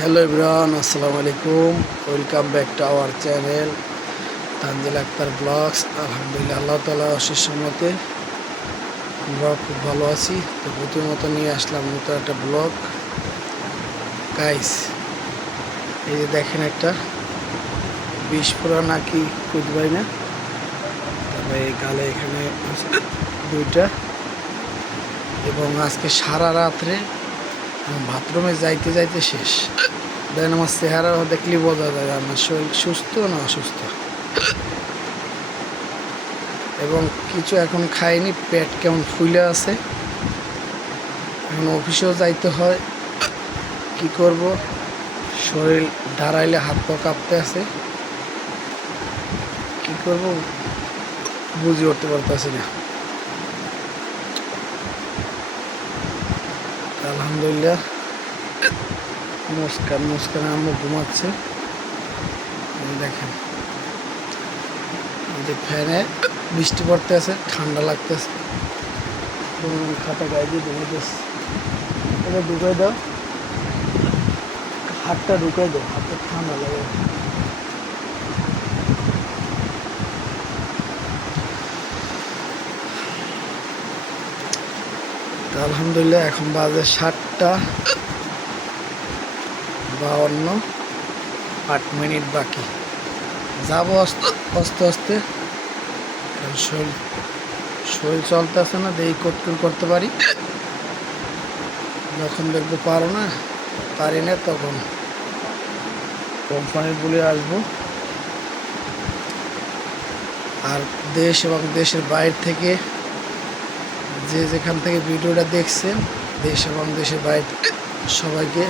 Hello everyone, আসসালামু আলাইকুম। Welcome back to our channel Tanjil Akter blogs. আলহামদুলিল্লাহ, আল্লাহ তাআলা অশেষ রহমতে আমরা খুব ভালো আছি। তো প্রতিমতো নিয়ে আসলাম নতুন একটা ব্লগ। গাইস, এই যে দেখেন, একটা বিস্ফোরণ নাকি কুদবাই না, তবে এই গালে এখানে দুইটা। এবং আজকে সারা রাত্রে বাথরুমে যাইতে যাইতে শেষ। দেখেন, আমার চেহারা দেখলে বোঝা যায় আমার শরীর সুস্থ না অসুস্থ। এবং কিছু এখন খাইনি, পেট কেমন ফুলে আছে। এখন অফিসেও যাইতে হয়, কি করব, শরীর দাঁড়াইলে হাত পা কাঁপতে আছে, কি করব বুঝে উঠতে পারতেছি না। আলহামদুলিল্লাহ, মুস্কান মুস্কান আম্মু ঘুমাচ্ছে। দেখেন, এই যে ফ্যানে বৃষ্টি পড়তে আছে, ঠান্ডা লাগতেছে। খাতা গায়ে দিয়ে ঘুমাতেছে। এটা ঢুকাই দাও, হাতটা ঢুকাই দাও, হাতে ঠান্ডা লাগে। আলহামদুলিল্লাহ, এখন বাজে 7:52, 8 মিনিট বাকি। যাবো আস্তে আস্তে, কারণ শরীর চলতেছে না, দেখি কতটুকু করতে পারি। যখন দেখবো পারি না, তখন কোম্পানির বলে আসবো। আর দেশ এবং দেশের বাইরে থেকে যে যেখান থেকে ভিডিওটা দেখছেন, দেশ এবং দেশের বাইরে সবাইকে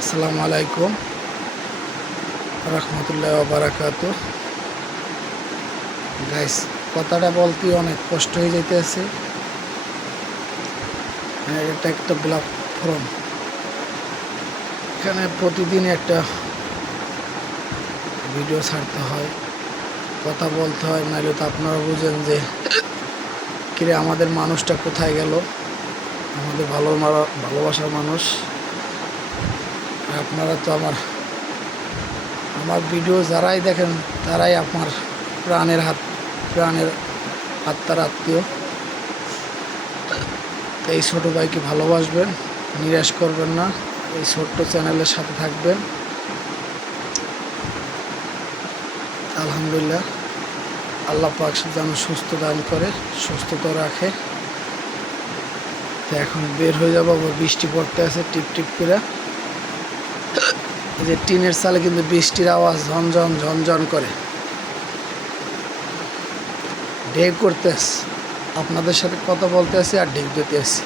আসসালামু আলাইকুম রাহমাতুল্লাহি ওয়া বারাকাতুহু। গাইস, কথাটা বলতে অনেক কষ্ট হয়ে যাইতেছে। এটা একটা প্ল্যাটফর্ম, এখানে প্রতিদিন একটা ভিডিও ছাড়তে হয়, কথা বলতে হয়, নাহলে তো আপনারা বুঝেন যে কিরে আমাদের মানুষটা কোথায় গেল, আমাদের ভালোবাসার মানুষ। আপনারা তো আমার ভিডিও যারাই দেখেন, তারাই আমার প্রাণের আত্মার আত্মীয়। এই ছোটো ভাইকে ভালোবাসবেন, নিরাশ করবেন না, এই ছোট্ট চ্যানেলের সাথে থাকবেন। আলহামদুলিল্লাহ, আল্লাহ পাক যেন সুস্থ দান করে, সুস্থতা রাখে। তো এখন বের হয়ে যাবো, বৃষ্টি পড়তে আছে টিপ টিপ করে। এই যে টিনের চালে কিন্তু বৃষ্টির আওয়াজ ঝনঝন ঝনঝন করে, ঢেউ করতে আসছে। আপনাদের সাথে কথা বলতে আসি আর ঢেউ দিতে আসি।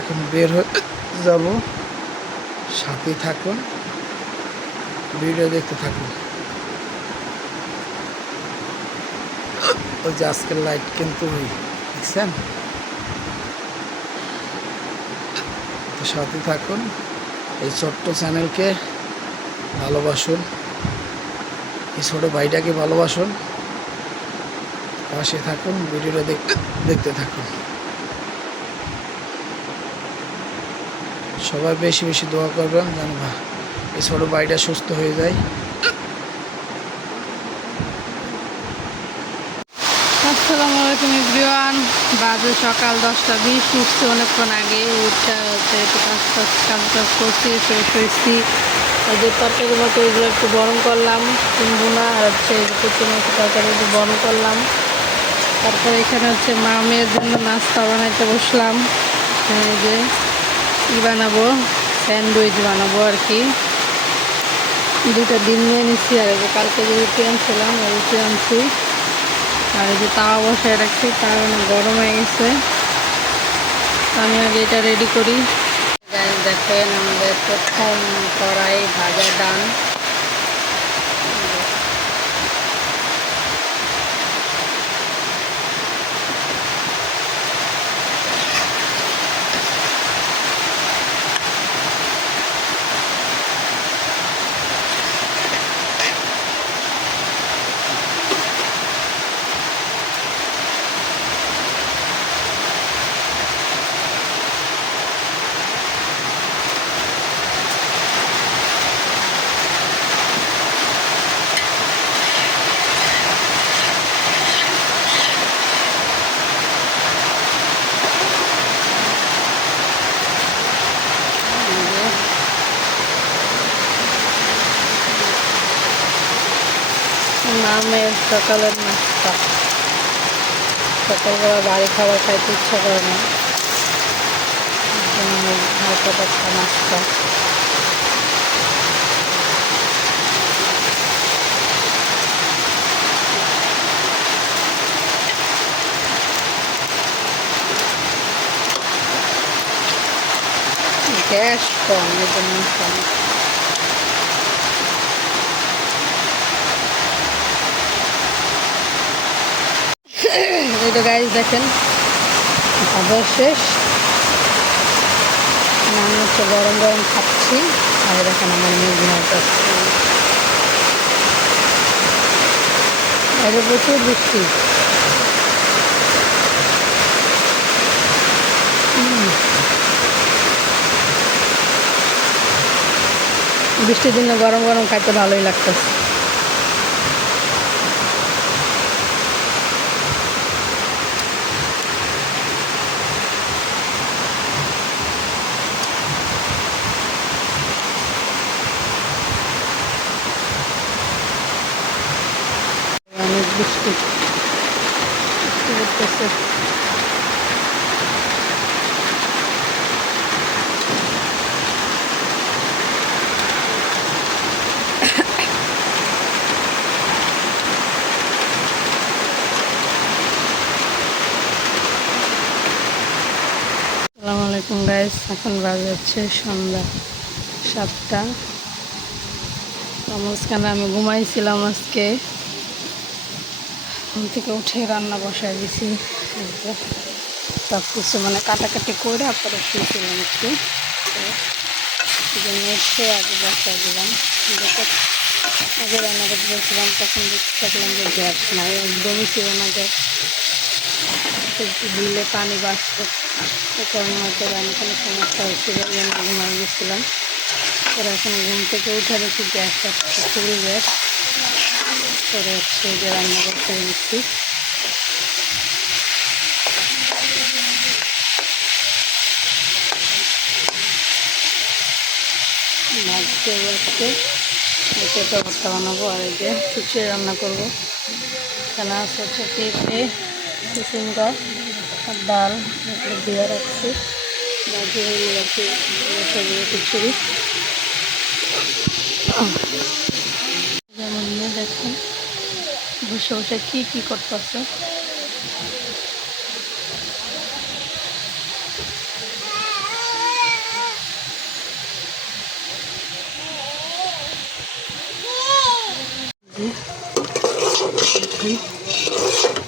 এখন বের হয়ে যাব, সাথে থাকুন, ভিডিও দেখতে থাকুন। ওই যে আজকের লাইট কিন্তু দেখছেন, তো সাথে থাকুন। এই ছোট্ট চ্যানেলকে ভালোবাসুন, এই ছোট ভাইটাকে ভালোবাসুন, পাশে থাকুন, ভিডিওটা দেখতে থাকুন। সবাই বেশি বেশি দোয়া করবেন যেন এই ছোট ভাইটা সুস্থ হয়ে যায়। আসসালামু আলাইকুম এভরিওয়ান। বাজে সকাল 10:20, উঠছে অনেকক্ষণ আগে। উঠটা হচ্ছে একটু কাজ করছি, ফ্রেশ হয়েছি। ওই যে তরকারি মতো এগুলো একটু গরম করলাম, ভুনা আর হচ্ছে কুচি মতো তরকারি একটু গরম করলাম। তারপরে এখানে হচ্ছে মা মেয়ের জন্য নাস্তা বানাইতে বসলাম। এই যে বানাবো, স্যান্ডউইচ বানাবো আর কি। 2টা ডিম নিয়ে নিচ্ছি, আর এই যে কালকে যে রুটি আনছিলাম ওই রুটি আনছি। আর এই যে তাওয়া বসায় রাখছি, তাওয়া অনেক গরম হয়ে গেছে। আমি আগে এটা রেডি করি। গাইস, দেখেন আমাদের প্রথম কড়াই ভাজা ডান। আমের সকালের নাস্তা। সকালবেলা বাড়ি খাবার খাইতে ইচ্ছা করে না, এর জন্য হালকা পাতলা নাস্তা। গ্যাস কম, এর জন্য কম। এই তো গাইস দেখেন খাবার শেষ, আমি হচ্ছে গরম গরম খাচ্ছি। আর দেখেন আমার মেয়ে ঘুমাইতেছে, বাইরে প্রচুর বৃষ্টি। বৃষ্টির দিনে গরম গরম খাইতে ভালোই লাগতেছে। অনেক বৃষ্টি পড়তেছে। আসসালামু আলাইকুম গাইস, এখন বাজে হচ্ছে সন্ধ্যা 7টা। মাঝখানে আমি ঘুমাইছিলাম, আজকে ঘুম থেকে উঠে রান্না বসাই দিছি। সব কিছু মানে কাটাকাটি করে আপনারা শুয়েছিলাম একটু, উঠে আগে বসাই দিলাম। আগে রান্না করতে গেছিলাম, তখন দেখলাম যে গ্যাস নাই, একদমই ছিল না গ্যাস। দিলে পানি বাঁচত, এ কারণে হয়তো রান্নাখানে সমস্যা হচ্ছিল, এই জন্য ঘুমাই গেছিলাম। পরে এখন ঘুম থেকে উঠে দেখি গ্যাস আসছে, ফুল গ্যাস। পরে হচ্ছে যে রান্না করতে দিচ্ছি। ভাজতে ভাজতে পেঁপে ভর্তা বানাবো, আর এই যে খিচুড়ি রান্না করবো। এখানে আছে হচ্ছে পেঁপে, চিচিঙ্গা আর ডাল এগুলো দিয়ে রাখছি, ভাজি হয়ে রাখছি খিচুড়ি। যেমন নিয়ে দেখুন বসে বসে কী করতেছে।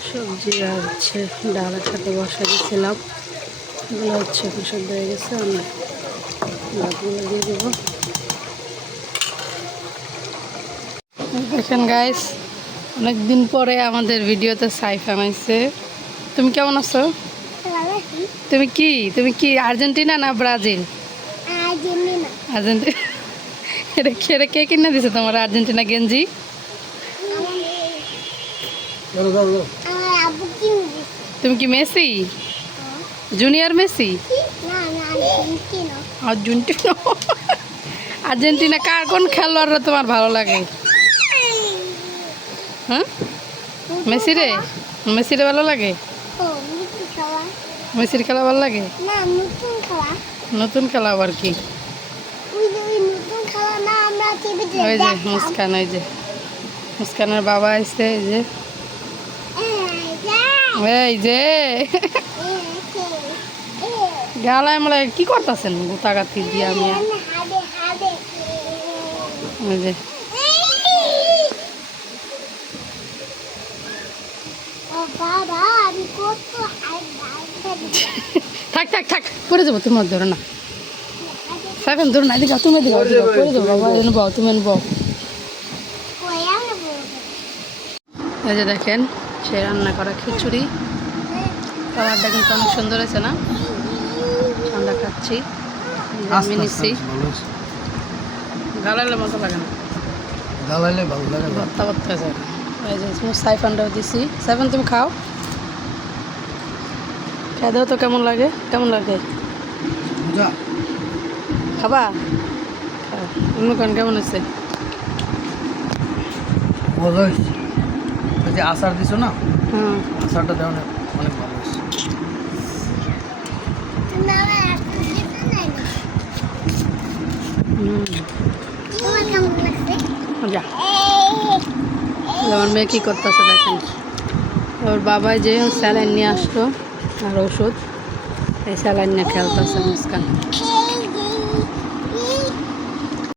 সবজি আর হচ্ছে ডাল একসাথে বসা দিয়েছিলাম, এগুলো হচ্ছে এখন সব হয়ে গেছে। আমি ভাতগুলো দিয়ে দেবো। দেখেন গাইস, অনেকদিন পরে আমাদের ভিডিওতে সাইফান আইছে। তুমি কেমন আছো? তুমি কি আর্জেন্টিনা না ব্রাজিল? আর্জেন্টিনা। এটা কে কিনে দিছে তোমার আর্জেন্টিনা গেঞ্জি? তুমি কি Messi, junior Messi? Argentina. Argentina কার কোন খেলোয়াড়রা তোমার ভালো লাগে? হ্যাঁ, মেসিরে? মেসিরে ভালো লাগে? মেসির খেলা ভালো লাগে? নতুন খেলা আবার কি? ওই যে মুস্কান, ওই যে মুস্কানের বাবা আসছে, এই যে গালায় মালায় কি করতেছেন গোতাগাতি দিয়ে? আমি ওই যে থাক থাক থাক, পড়ে যাবো, তোমার ধরো না। সাইফান ধরো না, এদিকে তুমি এদিকে পড়ে যাবো বাবা, এনে বাও, তুমি এনে বাও। এই যে দেখেন সে রান্না করা খিচুড়ি, খাবারটা কিন্তু অনেক সুন্দর হয়েছে না? ঠান্ডা খাচ্ছি, আমি নিচ্ছি। গালালে মতো লাগে না, গালাইলে ভালো লাগে, ভর্তা ভর্তা আছে। এই যে সাইফানটাও দিছি। সাইফান তুমি খাও, খেয়ে দাও তো, কেমন লাগে? কেমন লাগে খাবা? অন্য কেমন হয়েছে? যে আচার দিছো না, হুম আচারটা দেওয়া অনেক ভালো হয়েছে। যা আমার মেয়ে কী করতেছে দেখেন, ওর বাবা যে স্যালাইন নিয়ে আসলো আর ওষুধ, এই স্যালাইন নিয়ে খেলতেছে মুস্কান।